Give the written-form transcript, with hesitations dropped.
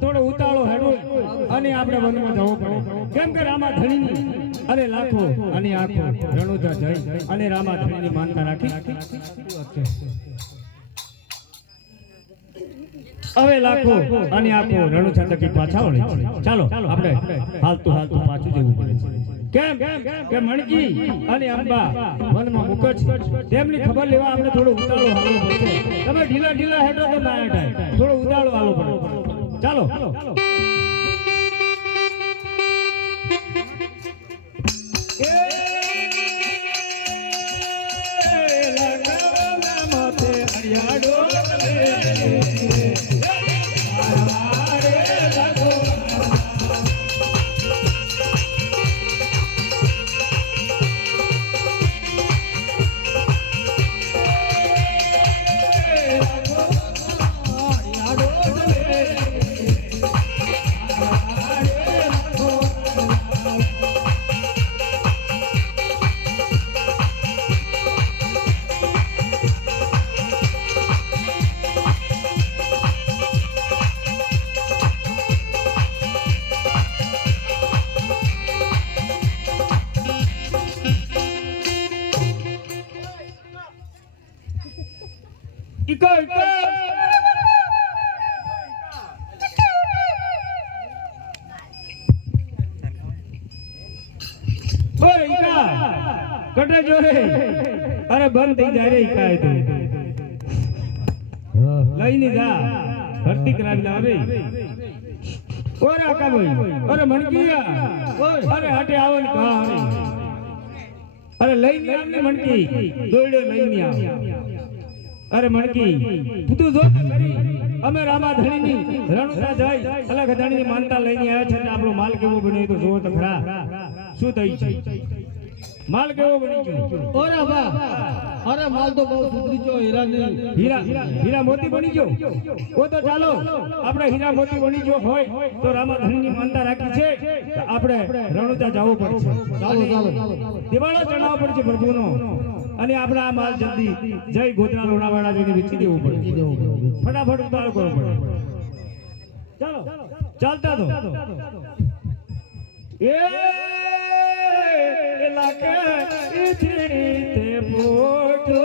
થોડો ઉતાળો હેડો અને આપણે વનમાં જવું પડે કેમ કે રામા ધણીની અરે લાખો અને આખો રણુજા જઈ અને રામા ધણીની માનતા રાખી હવે લાખો અને આખો રણુજા તકી પાછા વળે ચાલો આપણે હાલતું પાછું જવું પડે કેમ કે મણકી અને અંબા વનમાં મુક છે તેમની ખબર લેવા આપણે થોડો ઉતાળો હાલવો પડશે તમે ઢીલા હેડો તો ના હેડાય થોડો ઉતાળો હાલવો પડે ચાલો કટે જો રે અરે બંધ થઈ જાય રે કાય તો લઈને જા ભરતી કરાવી લાવે ઓરે આકા ભાઈ અરે મણકીયા અરે હટે આવો ને કહા અરે લઈને આવને મણકી દોડ્યો લઈને આવ અરે મણકી તું જો કરી અમે રામા ધણીની રણુજા જઈ અલગ ધણીની માનતા લઈને આવ્યા છે આપણો માલ કેવો બન્યો તો જોવો તો ખરા શું થઈ છે માલ કેવો બની ગયો ઓરે બા અરે માલ તો બહુ સુધરી ગયો હીરા મોતી બની ગયો ઓ તો ચાલો આપણે હીરા મોતી બની ગયો હોય તો રામા ધણીની માનતા રાખી છે આપણે રણુજા જવું પડશે ચાલો દિવાળો ચડાવવો પડશે પ્રભુનો અને આપણે આ માલ જલ્દી જય ગોધરા લોણાવાડા જઈને વેચી દેવું પડે ફટાફટ ઉતારો કરવો પડે ચાલો ચાલતા તો લાગે તે મોટો